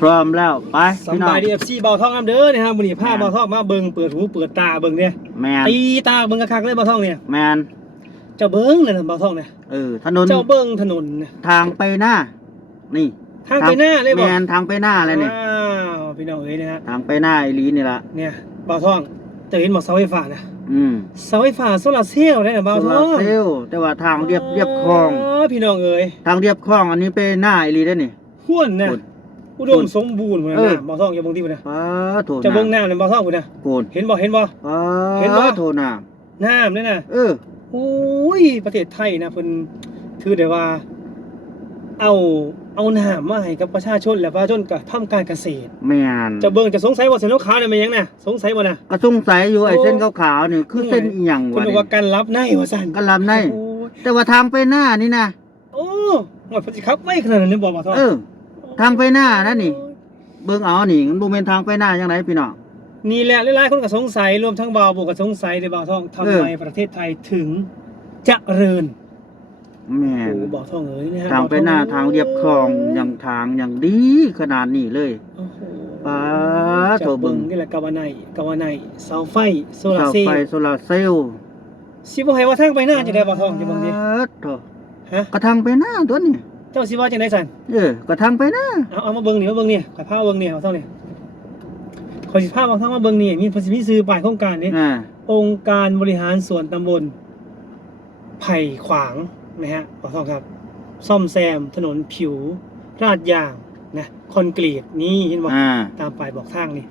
พร้อมแล้วไปสพี่น้อบางยดีเอฟซีเบาทองน้ำเด้อนะครับวันนี้พาเบาทองมาเบิ่งเปิดหูเปิดตาเบิ่งเนี่ยแมนตีตาเบิ่งคักๆเลยเบาทองเนี่ยแมนเจ้าเบิ่งเลยนะเบาทองเนี่ยเออถนนเจ้าเบิ่งถนนเนี่ยทางไปหน้า นี่ทางไปหน้าเลยแมบอกนทางไปหน้าอะไรเนี่ยว้าวพี่น้องเอ้ยนะฮะทางไปหน้าไอรีนี่ละเนี่ยเบาทองจะเห็นบอกเสาไฟฟ้านะอืมเสาไฟฟ้าโซลาร์เซลล์ได้นะเบาโซทลาอร์งเซลล์แต่ว่าทางเรียบเรียบคลอง พี่น้องเอ้ยทางเรียบคลองอันนี้ไปหน้าไอรีได้นี่ ห้วนนะพูด อุดมสมบูรณ์พุ่นเออนะเบาทองอย่าเบิ่งที่พุ่นนะป้าโถจะเบิ่งน้น้ำเนี่ยเบาทองพุ่นนะำโกนเห็นบ่เห็นบ่ ป้าเห็นบ่โถน้น้ำเนี่ยนะำเออ โอ้ย ประเทศไทยนะเพิ่นถือได้ว่า เอาเอาน้ำมาให้กับประชาชนและประชาชนกับทำการเกษตร แมนจะเบิ่งจะสงสัยว่าเส้นขาวๆเนี่ยมันหยังน่ะสงสัยบ่น่ะ ก็สงสัยอยู่ไอ้โอ้ เส้นขาวๆนี่คือเส้นอีหยังคุณวะบอกนี่ว่าการรับในว่าซั่นก็ลำในโอ้ยแต่ว่าทางไปหน้านี่นะโอ้หมดเพิ่นสิครับไม่ขนาดนั้นเลยบ่บ่ทองเออ ทางไปหน้านั่นนี่ เบิ่งเอานี่มันบ่แม่นทางไปหน้าจังไดพี่น้อง นี่แหละหลายๆคนก็สงสัยรวมทั้งบ่าวบุกก็สงสัยในบ่าวทองทำเออไมประเทศไทยถึงเจริญแม่นโอ้บ่าวทองเอ้ยนะฮะทางไปหน้าบ่วทางเรียบคลองอย่างทางอย่างดีขนาดนี้เลยโอ้โหป้าจะโถเบิ่เบิ่งงนี่แหละกาวาไนกาวาไนเสาไฟโซลาเสาร์เซลไฟล์โซลาร์เซลล์สิบ่ให้ว่าทางไปหน้าจะได้บ่าวทองจะเบิ่งดิป๊าดโถฮะก็ทางไปหน้าตัวนี้ เจ้าสิว่าจังได๋ซั่นเออก็ทางไปหน้าเอาเอามาเบิ่งนี่มาเบิ่งนี่ข่อยพามาเบิ่งนี่เอาเท่านี่ข่อยสิพามาทางมาเบิ่งนี่มีเพิ่นสิมีซื้อป้ายโครงการนี่อ่าองค์การบริหารส่วนตำบลไผ่ขวางนะฮะขอโทษครับ ซ่อมแซมถนนผิวราดยางนะคอนกรีตนี่เห็นบ่อ่าตามป้ายบอกทางนี่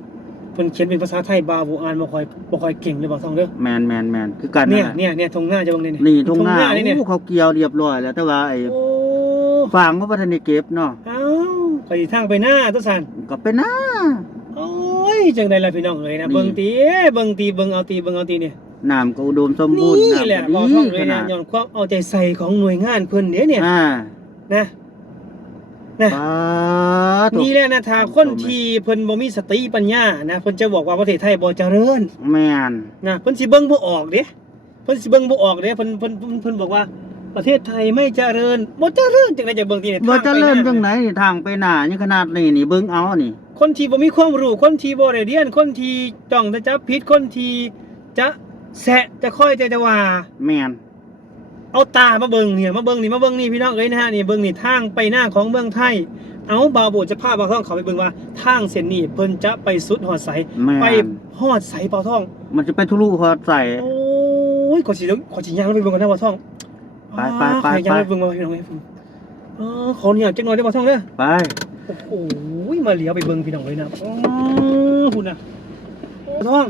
เพิ่นเขียนเป็นภาษาไทยบาบูอ่านบ่ค่อยบ่ค่อยเก่งเลยบ่ท่องเด้อแมนแมนแมนคือกันเนี่นั่ยนแหละเนี่ยเนี่ยทงหน้าจะเบิ่งนี่นี่ทุ่งนานี่เนี่ย โอ้เขาเกี่ยวเรียบร้อยแล้วแต่ว่าไอ้โอ้ ฟางก็บ่ทันได้เก็บเนาะเอ้าไปทางไปหน้าตัวสันก็ไปหน้าโอ้ยจังได๋ล่ะพี่น้องเอ้ยนะนี่เบิ่งตีเบิ่งตีเบิ่งเอาตีเบิ่งเอาตีเนี่ยน้ำก็อุดมสมบูรณ์นี่น้ำแหละก็บ่ดีท่องเลขยนานะดย้อนความเอาใจใส่ของหน่วยงานเพิ่นเด้เนี่ยอ่านะนะป้าดโถนี่แหละนะถ้าคนที่เพิ่นบ่มีสติปัญญานะเพิ่นจะบอกว่าประเทศไทยบ่เจริญแม่นนะเพิ่นสิเบิ่งบ่ออกเด้เพิ่นสิเบิ่งบ่ออกเด้เพิ่นเพิ่นเพิ่นเพิ่นบอกว่า ประเทศไทยไม่เจริญบ่เจริญจังได๋จะเบิ่งที่เนี่ยบ่ทางเจะไปเริ่มหน้าจังไหนนี่ทางไปหน้ายังขนาดนี้นี่เบิ่งเอานี่ คนที่บ่มีความรู้คนที่บ่ได้เรียนคนที่จ้องจะจับผิดคนที่จะแสะจะค่อยจะจะว่าแม่นเอาตามาเบิ่งเนี่ยมาเบิ่งนี่มาเบิ่งนี่พี่น้องเอ้ยนะฮะนี่เบิ่งนี่ทางไปหน้าของเมืองไทยเอาบาวโบจะพาบาวท่องเขาไปเบิ่งว่าทางเส้นนี้เพิ่นจะไปสุดหอดใสแม่ไปนหอดใสบาวท่อง มันจะไปทุลุฮอดใส่โอ้ยขอสิขอสิย่างไปเบิ่งกันนะบาวท่อง ไปไปไปอ่าขอไปย่างไปเบิ่งมาพี่น้องเอ้ยเออขอเนี่ยจักหน่อยได้อบาวท่องเด้อไปโอ้โหมาเหลียวไปเบิ่งพี่น้องเลยนะอ๋อคุณนะบาวท่อง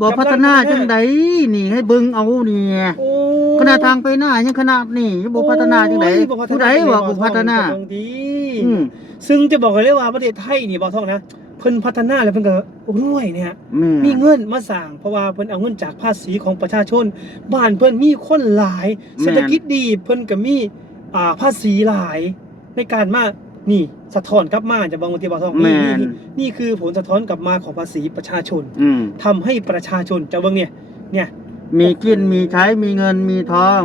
บ่พัฒนาจังไดนี่ให้เบิ่งเอานี่โอ้ขนาดทางไปหน้ายังขนาดนี้บ่พัฒนาจังไดโอ้ยบ่พัฒผู้นาใดว่าบ่พัฒนาบางทีอืมซึ่งจะบอกเลยว่าประเทศไทยนี่บาวท่องนะเพิ่นพัฒนาแล้วเพิ่นก็รวยเนี่ยฮะแม่มีเงินมาสร้างเพราะว่าเพิ่นเอาเงินจากภาษีของประชาชน บ้านเพิ่นมีคนหลาย เศรษฐกิจดีเพิ่นก็มีอ่าภาษีหลายในการมานี่สะท้อนกลับมาจากบางวันที่บางทองแม่นี่น นี่นี่คือผลสะท้อนกลับมาของภาษีประชาชนอืมทำให้ประชาชนเจ้าเบิ่งเนี่ยเนี่ยมีกินมีใช้มีเงินมีทอง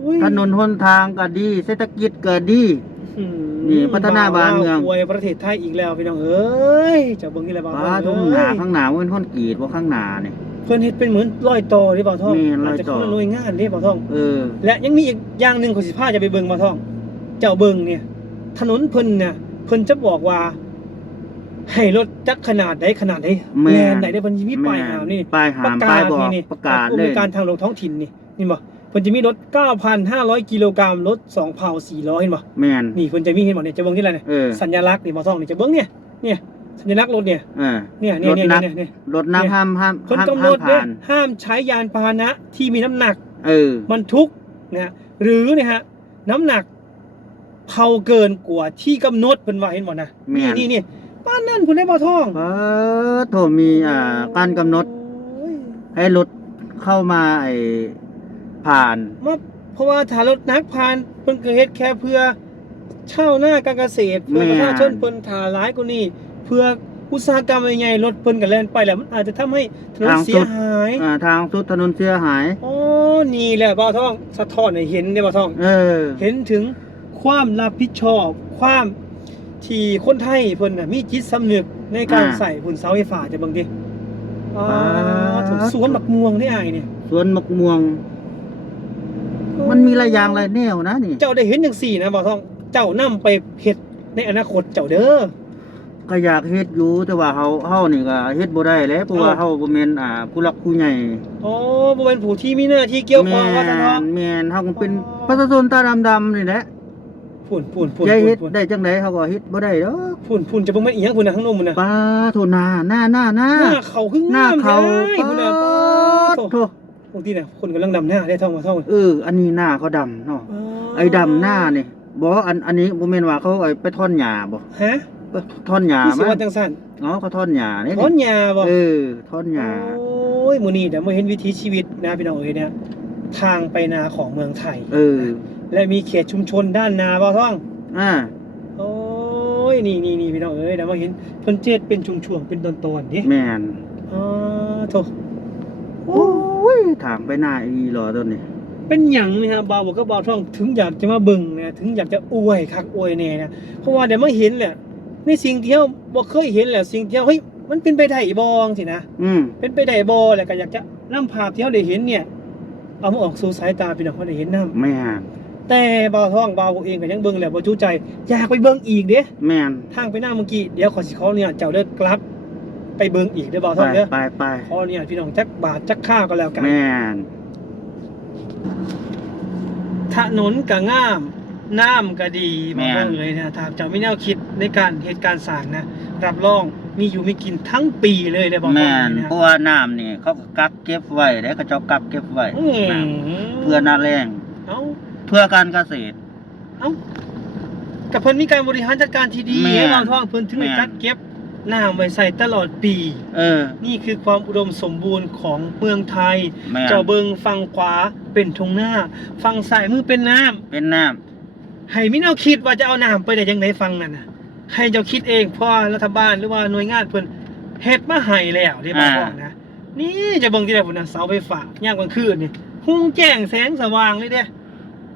โอ้ยถนนหนทางก็ดี เศรษฐกิจก็ดี อืม นี่พัฒนาบ้านเมืองอวยประเทศไทยอีกแล้วพี่น้องเอ้ยเจ้าเบิ่งนี่แหละบางทป้าองทุ่งเอ้นายข้างหน้ามันเป็นคอนกรีตว่าข้างหน้านี่เพิ่นเฮ็ดเป็นเหมือนร้อยต่อที่บ่าวทองแม่นร้อาอจยจะต่อคนละหน่วยงานเด้บ่าวทองเออและยังมีอีกอย่างหนึ่งคนสิพาจะไปเบิ่งบ่าวทอง เจ้าเบิ่งเนี่ย ถนนเพิ่นเนี่ยเพิ่นจะบอกว่า ให้รถจักรขนาดใดขนาดใดแม่แลนไหนได้เพิ่นสิมีป้ายหามนี่ป้ายหามป้ายบอกประกาศผู้เลมียการทางหลวงท้องถิ่นนี่นี่บ่ เพิ่นจะมีรถ 9,500 กิโลกรัมรถ2เผา400เห็นบ่แม่น นี่เพิ่นจะมีเห็นบ่เนี่ยจะเบิ่งที่ไรเนี่ยเออ สัญลักษณ์นี่บ่าวทองนี่จะเบิ่งเนี่ยเนี่ยสัญลักษณ์รถเนี่ยเออ เนี่ยเนี่ยเนี่ยรถนักเนี่ยเนี่ย รถนักห้ามห้ามเพิ่นห้ามกำหนห้ามดเด้ผ่านห้ามใช้ยานพาหนะที่มีน้ำหนัก เออ บรรทุกนะฮะหรือเนี่ยฮะน้ำหนักเท่าเกินกว่าที่กำหนดเพิ่นว่าเห็นบ่นะแม่นี่น นี่นี่ป้านนั่นคุณได้บ่ทองเออโถมีอ่าการกำหนดโอ้ยให้รถเข้ามาไอ้ ผ่านมาเพราะว่าถ้ารถนักพานเพิ่นก็เฮ็ดแค่เพื่อเช่าหน้าการเกษตรเพื่อแม่ปนระชาชนเพิ่นถ่าหลายกว่านี้เพื่ออุตสาหกรรมใหญ่ๆรถเพิ่นก็แล่นไปแล้วมันอาจจะทำให้ถนนเสียหายอ่าทางสุดถนนเสียหายอ๋อนี่แหละบ่าวทองสะท้อนให้เห็นเด้บ่าวทอง เออ เห็นถึงความรับผิดชอบความที่คนไทยเพิ่นน่ะมีจิตสำนึกในการอ่าใส่หุ่นเสาไฟฟ้าจะเบิ่งดิอ๋ออ่าถูกสวนบักม่วงนี่อ้ายนี่สวนมะม่วง มันมีหลายอย่างหลายแนวนะนี่ เจ้าได้เห็นจังซี่นะบ่าวทอง เจ้านํไปเฮ็ดในอนาคตเจ้าเด้อ ก็อยากเฮ็ดอยู่แต่ว่าเฮาเฮานี่ก็เฮ็ดบ่ได้แหล้วเพราะว่าเอ้าเฮาบ่แม่นอ่าผู้หลักผู้ใหญ่อ๋อบ่เป็นผู้ที่มีหน้าที่เกี่ยวข้องว่าซั่นแม่เนาะนแม่นเฮาก็เป็นอ๋อประชาชนตาดำๆนี่แหละฝุ่นฝุ่นฝุ่นจะเฮ็ดฝุ่นได้จังไดเฮาก็เฮ็ดบ่ได้ดอกฝุ่นฝุ่นจะเบิ่งแม่นอีหยังฝุ่นน่ะข้างนมมันน่ะปลาโทนาหน้าหน้าหน้าหน้าเขาคือหน้างามเขาแท้ฝุ่นน่ะปาดโธ่โท บางทีน่ะคนกำลังดำหน้าได้ท่องมาท่องเออ อันนี้หน้าเขาดำเนาะไอ้ดำหน้านี่บ่อันอันนี้บ่แม่นว่าเขาเอาไปท่อนหญ้าบ่ฮะไปท่อนหญ้าคือสิมั้ว่าจังซั่นอ๋อเขาท่อนหญ้านี่ถอนหญ้าบ่เออท่อนหญ้าโอ้ยมื้อนี้เดี๋ยวมาเห็นวิถีชีวิตนะพี่น้องเอ้ยเนี่ยทางไปนาของเมืองไทย เออ และมีเขตชุมชนด้านนาบ่ท่อง อ่าโอ้ยนี่นี่นี่พี่น้องเอ้ยเดี๋ยวมาเห็นเพิ่นเจ็ดเป็นช่วงๆเป็นตอนๆดิแม่นอ๋อโถ โอ้ยถามไปหน้าอีหรอตัวนี้ เป็นหยังนะฮะบ่าวบอกก็บ่าวท่องถึงอยากจะมาเบิ่งนะถึงอยากจะอวยคักอวยแน่นะเพราะว่าเดี๋ยวมาเห็นแหละในสิ่งที่เราบ่เคยเห็นแหละสิ่งที่เราเฮ้ยมันเป็นไปได้บ่สินะอืมเป็นไปได้บ่แล้วก็อยากจะนำภาพที่เราได้เห็นเนี่ย เอามาออกสู่สายตาพี่น้องเขาได้เห็นนํแม่นแต่บ่าวท่องบ่าวเองก็ยังเบิ่งแล้วบ่จูใจอยากไปเบิ่งอีกเด้แม่นทางไปหน้าเมื่อกี้เดี๋ยวขอสิขอเนี่ยเจ้าเด้อกลับ ไปเบิ่งอีกเด้อบ่าวไปท่องเด้อไปไปขอเนี่ยพี่น้องจักบาทจักข้าวก็แล้วกันแม่นถนนก็งามน้ำก็ดีบ่าวท่องเลยนะถ้าเจ้ามีแนวคิดในการเหตุการณ์สร้างนะรับรองมีอยู่มีกินทั้งปีเลยเด้อบ่าวท่องแม่นเลยนะเพราะว่าน้ำนี่เขาก็กักเก็บไว้แล้วก็เจ้ากักเก็บไว้อืมน้ำเพื่อหน้าแรงเอ้าเพื่อการเกษตรเอ้ากับเพิ่นมีการบริหารจัดการที่ดีแม่นให้บ่าวท่องเพิ่นถึงได้แม่นจัดเก็บ น้ำไว้ใส่ตลอดปี เออ นี่คือความอุดมสมบูรณ์ของเมืองไทย แม่น เจ้าเบิงฝั่งขวาเป็นทงหน้าฝั่งซ้ายมือเป็นน้ำ เป็นน้ให้มิแนวคิดว่าจะเอาน้ำไปได้ยังไงฟังนั่นน่ะให้เจ้าคิดเองเพราะว่ารัฐบาลหรือว่าหน่วยงานเพิ่นเฮ็ดมาให้แล้วที่บ่บอกนะนี่จะเบิ่งที่ไหนพุ่นน่ะเสาไฟฟ้ายามกลางคืนนี่หุ่งแจ้งแสงสว่างเลยเด้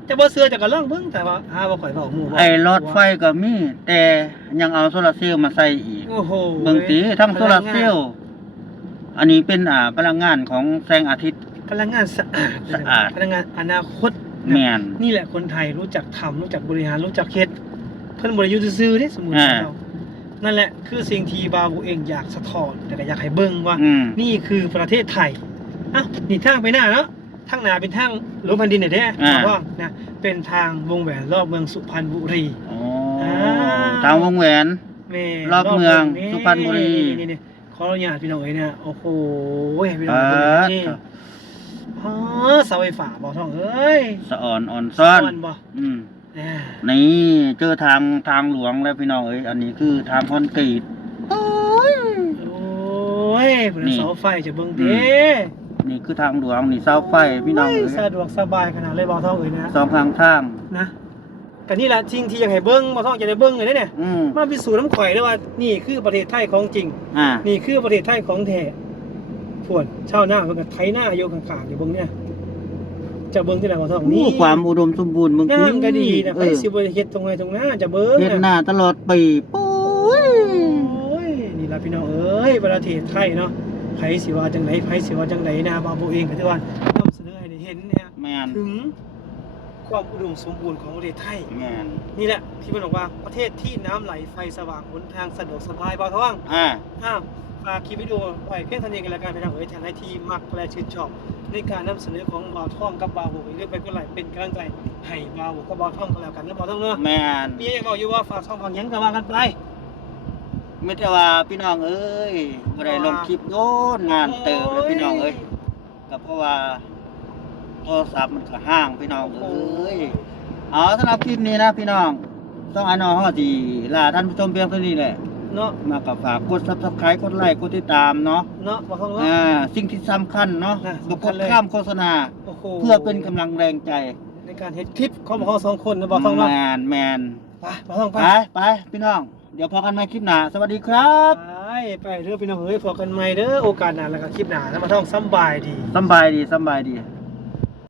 จะบ่เชื่อจะก็ลองเบิ่งแต่ว่าหาบ่ค่อยเว้าหมู่ำว่าไอ้รถไฟก็มี แต่ยังเอาโซลาร์เซลล์มาใส่อีก โอ้โหเบิ่งตีทั้งโซลาร์เซลล์อันนี้เป็นอ่าพลังงานของแสงอาทิตย์ พลังงานสะอาดสะอาด พลังงานอนาคตแม่นนี่แหละคนไทยรู้จักทำรู้จักบริหารรู้จักเฮ็ดเพิ่นบ่ได้อยู่ซื่อๆเด้สมมุติอ่าเรานั่นแหละคือสิ่งที่บาวเองอยากสะท้อนแต่ก็อยากให้เบิ่งว่าอืมนี่คือประเทศไทยอะนี่ทางไปหน้าเนาะทางหน้าเป็นทางหลวงแผ่นดินเนี่ยเด้อ่าบอกว่านะเป็นทางวงแหวนรอบเมืองสุพรรณบุรีอ๋ออ่าทางวงแหวนแม่ รอบเมืองนี่สุพรรณบุรีนี่นี่ขออนุญาตพี่น้องเอ้ยนะโอ้โหให้พี่น้องอ่าเบิ่งนี่อ๋อเสาไฟฟ้าบ่ท้องเอ้ยสะอ่อนอ่อนซ่อนซ่อนบ่อืมอ่านี่เจอทางทางหลวงแล้วพี่น้องเอ้ยอันนี้คือทางคอนกรีตโอ้ยเพิ่นนี่เสาไฟจะเบิ่งอืเด้นี่คือทางหลวงนี่เสาไฟพี่น้องโอ้เอ้ยยสะดวกสบายขนาดเลยบ่ท้องเอ้ยนะสองข้างทางนะ ก็นี่แหละสิ่งที่อยากให้เบิ่งบ่ท้องจะได้เบิ่งเลยเนี่ยอืมมาพิสูจน์น้ำข่อยได้ว่านี่คือประเทศไทยของจริง อ่านี่คือประเทศไทยของแท้พวนชาวนาเพิ่นก็ไถนาอยู่ข้างๆอยู่เบิ่งเนี่ยจะเบิ่งที่ไหนบ่ท้องโอ้นี่ความอุดมสมบูรณ์เมืองงามก็ดีนะเอไปอสิบ่ได้เฮ็ดตรงไหนตรงหน้าจะเบิ่งเฮ็ดหน้าตลอดปีปุ้ยโอ้ยนี่ล่ะพี่น้องเอ้ยประเทศไทยเนาะไผสิว่าจังไดไผสิว่าจังไดนะบาโบเองก็ถือว่านำเสนอให้ได้เห็นนะฮะแม่นถึง ความอุดมสมบูรณ์ของประเทศไทย แม่นนี่แหละที่มันบอกว่าประเทศที่น้ำไหลไฟสว่างหนทางสะดวกสบายเบาท้องอ่า อ้าวฝากคลิปวิดีโอไว้เพียงเท่านี้กันแล้วกันไปทางเอ๋ยแทนไอทีมักและชื่นชอบ ในการนำเสนอของบ่าวท่องกับบ่าวบุเรื่องไปก็ไหลเป็นกำลังใจให้บ่าวบุกับบ่าวท่องกันแล้วกันนะบ่าวท่องเนาะแม่นมีอย่างบอกอยู่ว่าฝากช่องฝากหยังก็ว่ากันไปไม่แต่ว่าพี่น้องเอ้ยบ่ได้ลงคลิปโน้นงานเติมเลยพี่น้องเอ้ยก็เพราะว่า โทรศัพท์มันก็ห่างพี่น้องเอ้ยเอาสำหรับคลิปนี้นะพี่น้องต้องอันน้องเฮาสิลาท่านผู้ชมเพียงเท่านี้แหละเนาะมากับฝากกด Subscribe กดไลค์กดติดตามเนาะเนาะบ่าวท่องเนาะอ่าสิ่งที่สำคัญเนาะน่ะบ่สำกคัญดเลยข้ามโฆษณาโอ้โหเพื่อเป็นกำลังแรงใจ ในการเฮ็ดคลิปของบ่าวสองคนนะบ่าวท่องเนาะแมนแมนไปบ่าวท่องไปไปไปพี่น้อง เดี๋ยวพอกันใหม่คลิปหน้าสวัสดีครับไปไปเด้อพี่น้องเอ้ยพอกันใหม่เด้อโอกาสหน้าแล้วก็คลิปหน้าแล้วบ่าวท่องสำบายดีสำบายดีสำบายดี